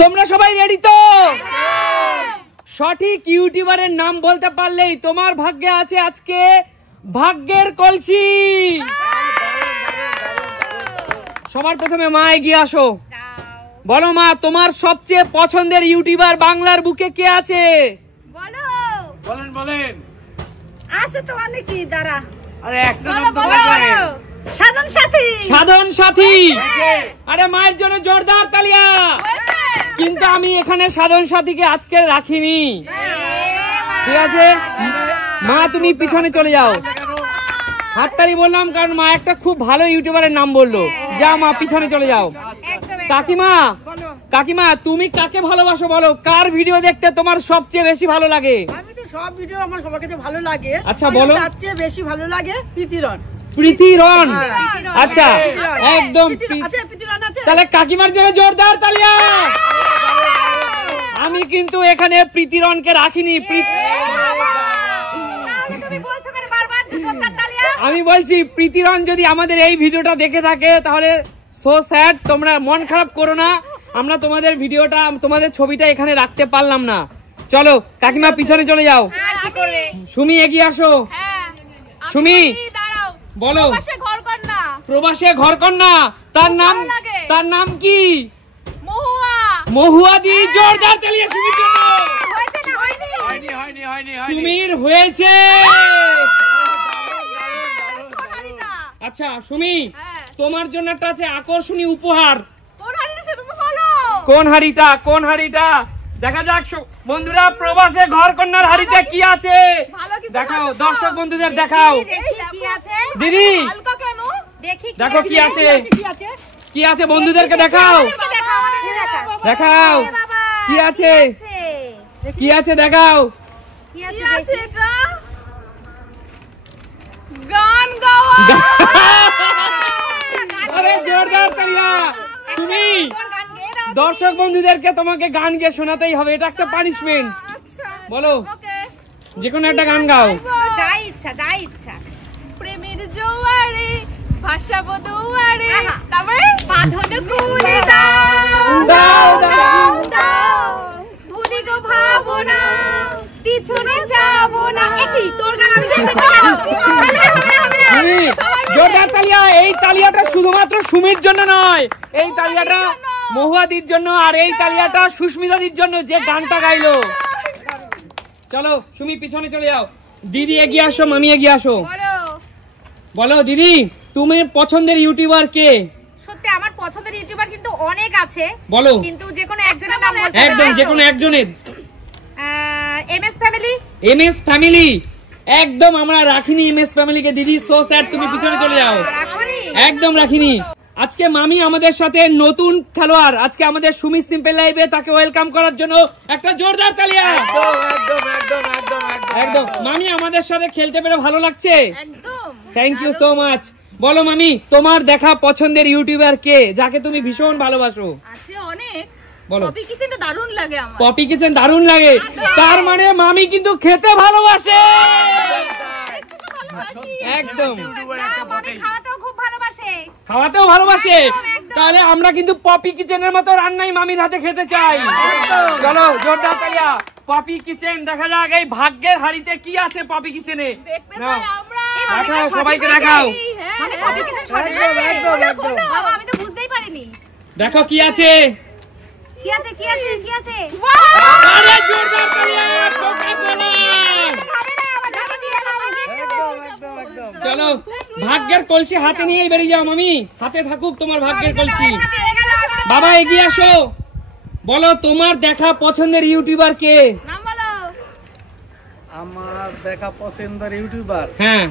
তোমরা সবাই রেডি তো? সঠিক ইউটিউবারের নাম বলতে পারলেই তোমার ভাগ্যে আছে আজকে ভাগ্যের কলসি। সবার প্রথমে মা এগিয়ে আসো, বলো মা তোমার সবচেয়ে পছন্দের ইউটিউবার বাংলার বুকে কে আছে? বলো। বলেন বলেন। আছে তো অনেকই, দাঁড়া। আরে একটা নাম তো বলেন। সাধন সাথী। সাধন সাথী। আরে মায়ের জন্য জোরদার তালিয়া। কিন্তু আমি এখানে সাধন সাথীকে আজকে রাখিনি, ঠিক আছে? মা তুমি পিছনে চলে যাও। হাততালি বললাম কারণ মা একটা খুব ভালো ইউটিউবারের নাম বললো। যা মা পিছনে চলে যাও। কাকিমা, কাকিমা তুমি কাকে ভালোবাসো বলো? কার ভিডিও দেখতে তোমার সবচেয়ে বেশি ভালো লাগে? আমি তো সব ভিডিও আমার সবার কাছে ভালো লাগে। আচ্ছা বলো। সবচেয়ে বেশি ভালো লাগে প্রীতিরন। প্রীতিরন, আচ্ছা একদম। আচ্ছা প্রীতিরন আছে। তাহলে কাকিমার জন্য জোরদার তালিয়া। আমি কিন্তু এখানে প্রীতিরনকে রাখিনি। আমি বলছি প্রীতিরন যদি আমাদের এই ভিডিওটা দেখে থাকে তাহলে সো স্যাড, তোমরা মন খারাপ করো না। আমরা তোমাদের ভিডিওটা, তোমাদের ছবিটা এখানে রাখতে পারলাম না। চলো কাকিমা পিছনে চলে যাও। সুমি এগিয়ে আসো। সুমি বলো। প্রবাসে ঘর কন্যা, তার নাম কি? মহুয়া দি। জোরদার তালিয়া সুমির জন্য। সুমির হয়েছে। আচ্ছা সুমি তোমার জন্য একটা আছে আকর্ষণীয় উপহার। কোন হাড়িটা? কোন হাড়িটা দেখা যাক বন্ধুরা। প্রবাসে ঘর কন্যার হাড়িতে কি আছে দেখাও, দর্শক বন্ধুদের দেখাও। দিদি দেখো কি আছে, কি আছে বন্ধুদেরকে দেখাও, দেখাও কি আছে, কি আছে দেখাও। গান গাওয়া। আরে জোরদার তালিয়া। তুমি দর্শক বন্ধুদেরকে তোমাকে গান গিয়ে শোনাতেই হবে, এটা একটা পানিশমেন্ট। বলো যে কোনো একটা গান গাও। যা ইচ্ছা, যা ইচ্ছা। প্রেমের জোয়ারে ভাসাবো দুয়ারে, তারপরে বাঁধন খুলে দাও দাও দাও দাও, ভুলি গো ভাবনা পিছনে যাবো না। একই তোর গান আমি গাইতে চাই। জোরদার তালিয়া। এই তালিয়াটা শুধুমাত্র সুমির জন্য নয়, এই তালিয়াটা মহুয়াদির জন্য, আর এই তালিয়াটা সুস্মিতাদির জন্য যে গানটা গাইলো। চলো সুমি পিছনে চলে যাও। দিদি এগিয়ে আসো, মামি এগিয়ে আসো। বলো দিদি তুমি পছন্দের ইউটিউবার কে? সত্যি আমার পছন্দের ইউটিউবার কিন্তু অনেক আছে, বলো কিন্তু যে কোনো একজনের নাম বলতে একদম, যে কোনো একজনের। MS family. এমএস ফ্যামিলি একদম আমরা রাখিনি এমএস ফ্যামিলিকে। দিদি সো স্যাড, তুমি পিছনে চলে যাও। একদম রাখিনি। আজকে মামি আমাদের সাথে নতুন খেলোয়াড়, আজকে আমাদের সুমি সিম্পল লাইভে, তাকে ওয়েলকাম করার জন্য একটা জোরদার তালিয়া। একদম মামি আমাদের সাথে খেলতে পেরে ভালো লাগছে। একদম থ্যাংক ইউ সো মাচ। বলো মামি তোমার দেখা পছন্দের ইউটিউবার কে, যাকে তুমি ভীষণ ভালোবাসো? আছে অনেক। বলো। পপি কিচেনটা দারুণ লাগে আমার। পপি কিচেন দারুণ লাগে, তার মানে মামি কিন্তু খেতে ভালোবাসে। একদম খাওয়াতেও খুব ভালোবাসে। খাওয়াতেও ভালোবাসে। তাহলে আমরা কিন্তু পপি কিচেনের মতো রান্নাই মামির হাতে খেতে চাই। চলো জোরদার তালিয়া। পপি কিচেন দেখা যাক এই ভাগ্যের হাড়িতে কি আছে পপি কিচেনে। দেখাও, সবাইকে দেখাও। আমি তো বুঝতেই পারিনি। দেখো কি আছে, কি আছে, কি আছে, কি আছে। আরে জোরদার তালিয়া, কোকা-কোলা। চলো ভাগ্যের কলসি হাতে নিয়ে বেরিয়ে যাও মামি, হাতে থাকুক তোমার ভাগ্যের কলসি। বাবা এগিয়ে আসো। বলো তোমার দেখা পছন্দের ইউটিউবার কে? নাম বলো। আমার দেখা পছন্দের ইউটিউবার, হ্যাঁ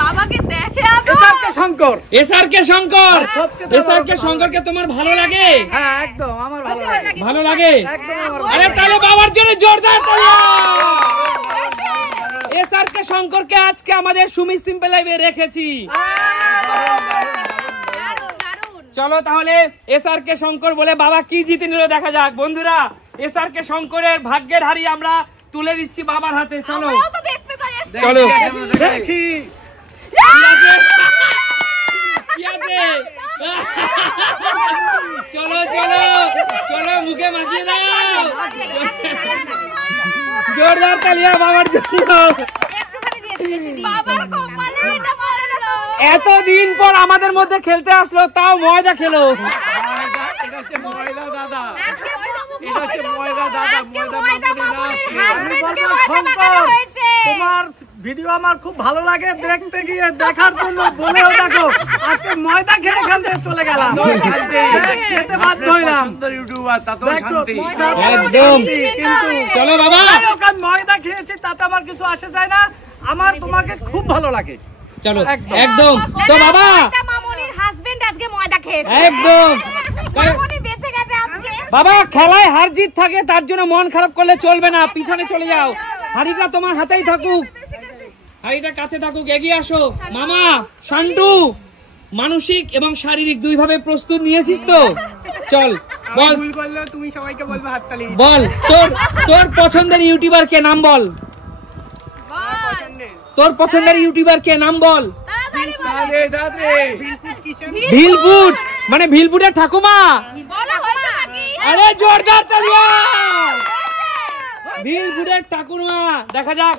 বাবাকে দেখে এসআরকে শঙ্কর। এসআরকে শঙ্কর। সবচেয়ে এসআরকে শঙ্করকে তোমার ভালো লাগে? হ্যাঁ একদম আমার ভালো লাগে। ভালো লাগে। একদম আমার ভালো আরে লাগে। তাহলে বাবার জন্য জোরদার তালিয়া। এসআরকে শঙ্করকে আজকে আমাদের সুমি সিম্পল লাইভে রেখেছি। চলো তাহলে এসআরকে শঙ্কর বলে বাবা কি জিতে নিল দেখা যাক। বন্ধুরা এসআরকে শঙ্করের ভাগ্যের হাড়ি আমরা তুলে দিচ্ছি বাবার হাতে। চলো চলো দেখি চলো চলো জোরদার তালিয়া বাবার জন্য। এতদিন পর আমাদের মধ্যে খেলতে আসলো, তাও ময়দা খেলো। তোমার ভিডিও আমার খুব ভালো লাগে দেখতে গিয়ে, দেখার জন্য বলেও দেখো আজকে ময়দা খেয়ে এখান থেকে চলে গেলাম। খেতে বাধ্য হইলাম। চলো বাবা, ময়দা খেয়েছি তাতে আমার কিছু আসে যায় না, আমার তোমাকে খুব ভালো লাগে। চলো একদম। তো বাবা মামুনির হাজবেন্ড আজকে ময়দা খেয়েছে একদম। মামুনি বেঁচে গেছে আজকে। বাবা খেলায় হার জিত থাকে, তার জন্য মন খারাপ করলে চলবে না, পিছনে চলে যাও। হাড়িটা তোমার হাতেই থাকুক, হাড়িটা কাছে থাকুক, এগিয়ে আসো। মামা শান্টু, মানসিক এবং শারীরিক দুই ভাবে প্রস্তুত নিয়েছিস তো? চল বল, ভুল করলে তুমি সবাইকে বলবে হাততালি। বল তোর পছন্দের ইউটিউবার কে, নাম বল। তোর পছন্দের ইউটিউবার কে, নাম বল। ভিলফুড মানে ভিলফুডের ঠাকুমা। আরে জোরদার তালিয়া। ভিলফুডের ঠাকুমা, দেখা যাক।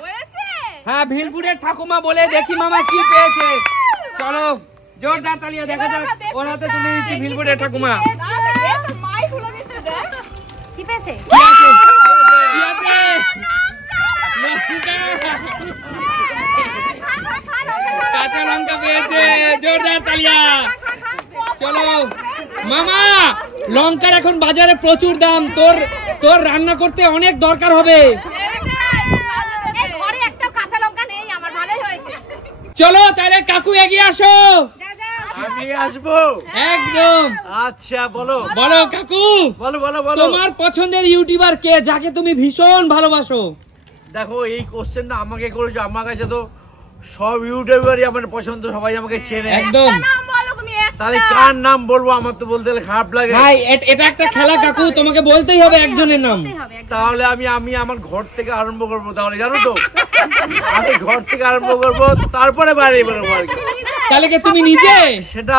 হ্যাঁ ভিলফুডের ঠাকুমা বলে দেখি মামা কি পেয়েছে। চলো জোরদার তালিয়া, দেখা যাক। ওর হাতে তুলে দিচ্ছি ভিলফুডের ঠাকুমা। কি পেয়েছে? কি আছে? কি আছে? কাঁচা লঙ্কা পেয়েছে, জোরদার তালিয়া। চলো মামা, লঙ্কার এখন বাজারে প্রচুর দাম, তোর রান্না করতে অনেক দরকার হবে। ঘরে একটা কাঁচা লঙ্কা নেই আমার, ভালোই হয়েছে। চলো তাহলে কাকু এগিয়ে আসো। আমি আসবো একদম। আচ্ছা বলো বলো কাকু, বলো বলো বলো। তোমার পছন্দের ইউটিউবার কে, যাকে তুমি ভীষণ ভালোবাসো? দেখো এই কোশ্চেনটা আমাকে করেছো, আমার কাছে তো সব ইউটিউবারই আমার পছন্দ, সবাই আমাকে চেনে। একদম। তাহলে কার নাম বলবো, আমার তো বলতে খারাপ লাগে। ভাই এটা একটা খেলা কাকু, তোমাকে বলতেই হবে একজনের নাম। তাহলে আমি আমার ঘর থেকে আরম্ভ করবো, তাহলে জানো তো আমি ঘর থেকে আরম্ভ করবো, তারপরে বাইরে বেরোবো আর কি। তাহলে কি তুমি নিজে? সেটা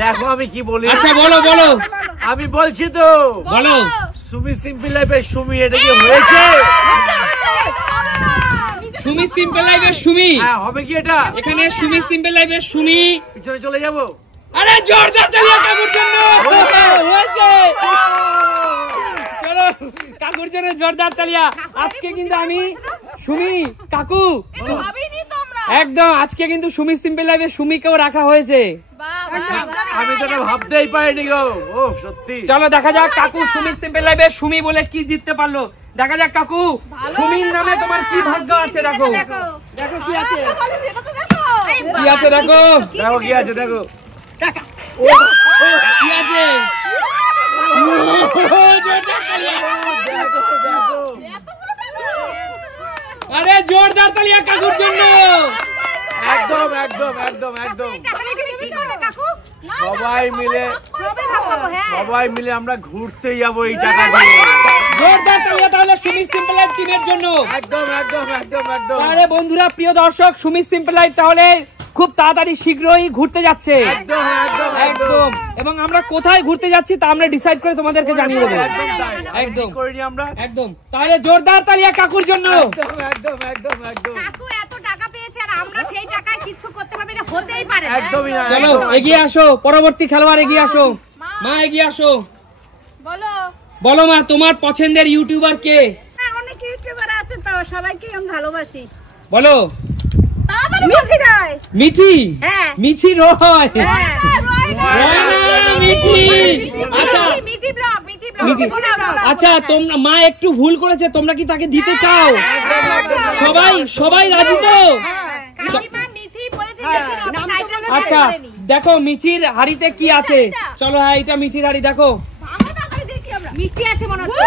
দেখো আমি কি বলি। আচ্ছা বলো বলো। আমি বলছি তো, বলো। সুমি সিম্পল লাইফে সুমি, এটা কি হয়েছে? সুমি সিম্পল লাইফের সুমি। হ্যাঁ হবে কি এটা? এখানে সুমি সিম্পল লাইফের সুমি। পিছনে চলে যাবো। আরে জোরদার তালিয়া কাকুর জন্য। হয়েছে। চলো কাকুর জন্য জোরদার তালিয়া। আজকে কিন্তু আমি সুমি কাকু একদম, আজকে কিন্তু সুমি সিম্পল লাইফের সুমিকেও রাখা হয়েছে। আমি তো এটা ভাবতেই পারিনি গো। ও সত্যি। চলো দেখা যাক কাকু সুমি সিম্পল লাইফের সুমি বলে কি জিততে পারলো। দেখা যাক কাকু, সুমির নামে তোমার কি ভাগ্য আছে। দেখো দেখো কি আছে, কি আছে, দেখো দেখো কি আছে, দেখো কি আছে। আরে জোরদার তালিয়া কাকুর জন্য। একদম একদম একদম একদম। সবাই মিলে আমরা ঘুরতে যাবো এই টাকা দিয়ে। জোরদার তালিয়া তাহলে সুমি সিম্পল লাইফ টিমের জন্য। একদম একদম একদম একদম। তাহলে বন্ধুরা, প্রিয় দর্শক, সুমি সিম্পল লাইফ তাহলে খুব তাড়াতাড়ি শীঘ্রই ঘুরতে যাচ্ছে। একদম একদম একদম। এবং আমরা কোথায় ঘুরতে যাচ্ছি তা আমরা ডিসাইড করে তোমাদেরকে জানিয়ে দেবো। একদম করিনি আমরা। একদম। তাহলে জোরদার তালিয়া কাকুর জন্য। একদম একদম একদম একদম। কাকু এত টাকা পেয়েছে আর আমরা সেই টাকায় কিছু করতে পারবে না, হতেই পারে না। একদমই না। চলো এগিয়ে আসো, পরবর্তী খেলোয়াড় এগিয়ে আসো। মা এগিয়ে আসো। বলো বলো মা, তোমার পছন্দের ইউটিউবার কে? অনেক ইউটিউবার আছে তো, সবাইকে আমি ভালোবাসি। বলো। মিঠি রায়। মিঠি? হ্যাঁ। মিঠি রয়। মিঠি। আচ্ছা মিঠি ব্লগ, মিঠি ব্লগ। মিঠি। আচ্ছা তোমরা, মা একটু ভুল করেছে, তোমরা কি তাকে দিতে চাও? সবাই রাজি তো? কাকিমা মিঠি বলেছে যে নাম টাইটেল আচ্ছা দেখো মিঠির হাড়িতে কি আছে। চলো হ্যাঁ এটা মিঠির হাড়ি, দেখো মিষ্টি আছে মনে হচ্ছে।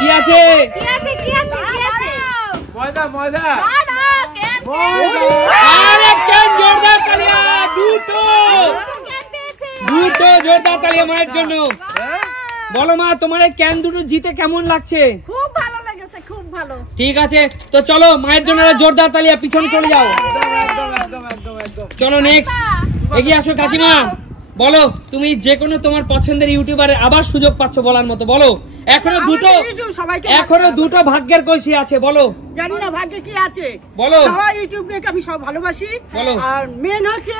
কি আছে। কি আছে কি আছে কি আছে? ময়দা ময়দা। না কেন আরে কেন, জোরদার তালিয়া। দুটো জোরদার তালিয়া মায়ের জন্য। বলো মা, তোমার এই ক্যান দুটো জিতে কেমন লাগছে? খুব ভালো লেগেছে, খুব ভালো। ঠিক আছে, তো চলো মায়ের জন্য জোরদার তালিয়া, পিছনে চলে যাও। একদম একদম একদম একদম। চলো নেক্সট এগিয়ে আসো কাকিমা। বলো তুমি যে কোনো তোমার পছন্দের ইউটিউবারের আবার সুযোগ পাচ্ছ বলার মতো, বলো। এখনো দুটো ভাগ্যের কলসি আছে, বলো। জানি না ভাগ্যে কি আছে, বলো। সবাই ইউটিউবকে আমি সব ভালোবাসি, বলো। আর মেন হচ্ছে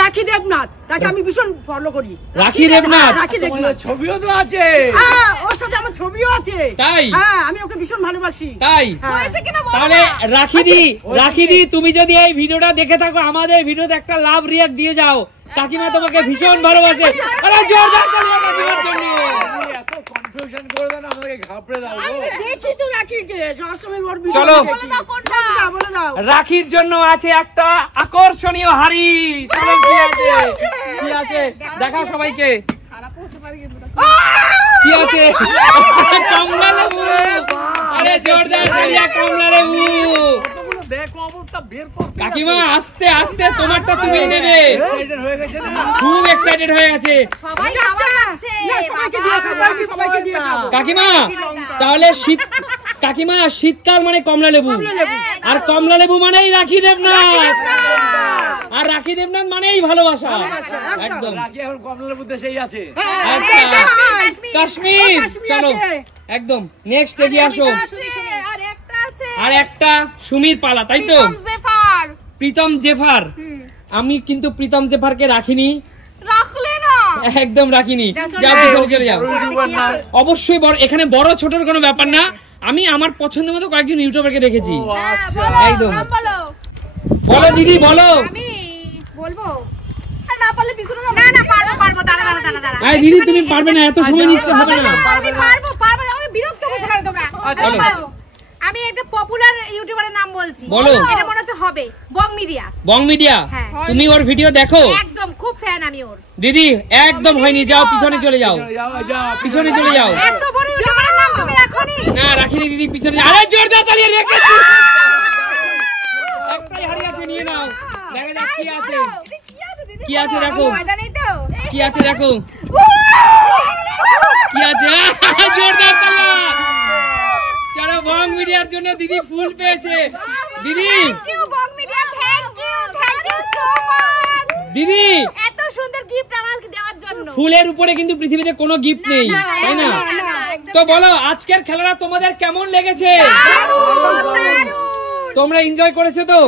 রাখি দেবনাথ, তাকে আমি ভীষণ ফলো করি। রাখি দেবনাথ, রাখি দেবনাথ ছবিও তো আছে। হ্যাঁ, ওর সাথে আমার ছবিও আছে। তাই? হ্যাঁ, আমি ওকে ভীষণ ভালোবাসি। তাই? হয়েছে কিনা বলো তাহলে না। রাখিদি তুমি যদি এই ভিডিওটা দেখে থাকো, আমাদের ভিডিওতে একটা লাভ রিয়াক্ট দিয়ে যাও। কাকিমা তোমাকে ভীষণ ভালোবাসে। আরে জোরদার তালি কাকিমার জন্য। এত কনফিউশন করে দেন, আমাকে ঘাবড়ে দাও গো। দেখি তো রাখিকে সবসময় ওর চলো। ভিডিও দেখি। বলে দাও। রাখির জন্য আছে একটা আকর্ষণীয় হাড়ি। চলো কি আছে? কি আছে? দেখাও সবাইকে। কি আছে? কমলা লেবু। আরে জোরদার তালি কমলা লেবু। দেখো অবস্থা বের করতে। কাকিমা আস্তে আস্তে তোমারটা তুমি নেবে। এক্সাইটেড হয়ে গেছে না? খুব এক্সাইটেড হয়ে গেছে সবাই খাবার খাচ্ছে। সবাইকে দিয়ে খাবো, সবাইকে দিয়ে খাবো। কাকিমা। তাহলে কাকিমা শীতকাল মানে কমলা লেবু, আর কমলা লেবু মানেই রাখি দেবনাথ, আর রাখি দেবনাথ মানেই ভালোবাসা। একদম রাখি এখন কমলালেবুর দেশেই আছে। আচ্ছা কাশ্মীর। চলো একদম নেক্সট এগিয়ে আসো। আর একটা আছে। আর একটা সুমির পালা, তাই তো? জেফার। প্রীতম জেফার। আমি কিন্তু প্রীতম জেফারকে রাখিনি। রাখলে না। একদম রাখিনি। যাও ভিতরে চলে যাও। অবশ্যই বড়, এখানে বড় ছোটর কোনো ব্যাপার না। আমি আমার পছন্দ মতো কয়েকজন ইউটিউবারকে রেখেছি। একদম। বলো বলো দিদি বলো। আমি বলবো। না পারলে পিছনে যাবো। না পারবো দাঁড়া আরে দিদি তুমি পারবে না, এত সময় নিতে হবে না। আমি পারবো আমি বিরক্ত করতে পারো তোমরা। বলো। আমি একটা পপুলার ইউটিউবারের নাম বলছি। বলো। এটা মনে হচ্ছে হবে বং মিডিয়া। বং মিডিয়া। হ্যাঁ। তুমি ওর ভিডিও দেখো? একদম খুব ফ্যান আমি ওর। দিদি একদম হয়নি, যাও পিছনে চলে যাও। পিছনে চলে যাও। এত বড় ইউটিউবারের নাম তুমি রাখোনি? না রাখিনি দিদি, পিছনে যাও। আরে জোরদার তালি রেখেছি। একটাই হাড়ি আছে, নিয়ে নাও। দেখা যাক কি আছে। কি আছে দেখো। ময়দা নেই তো? কি আছে দেখো। কি আছে? জোরদার তালি। চলো বং মিডিয়ার জন্য দিদি ফুল পেয়েছে। দিদি thank you Bong Media, thank you so much. দিদি এত সুন্দর গিফট আমাকে দেওয়ার জন্য। ফুলের উপরে কিন্তু পৃথিবীতে কোনো গিফট নেই, তাই না? তো বলো আজকের খেলাটা তোমাদের কেমন লেগেছে? তোমরা এনজয় করেছো তো?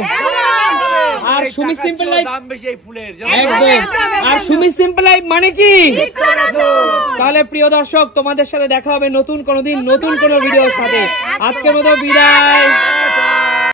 আর সুমি সিম্পল লাইফ দাম বেশি এই ফুলের। একদম। আর সুমি সিম্পল লাইফ মানে কি? তাহলে প্রিয় দর্শক তোমাদের সাথে দেখা হবে নতুন কোনো দিন নতুন কোনো ভিডিওর সাথে। আজকের মতো বিদায়।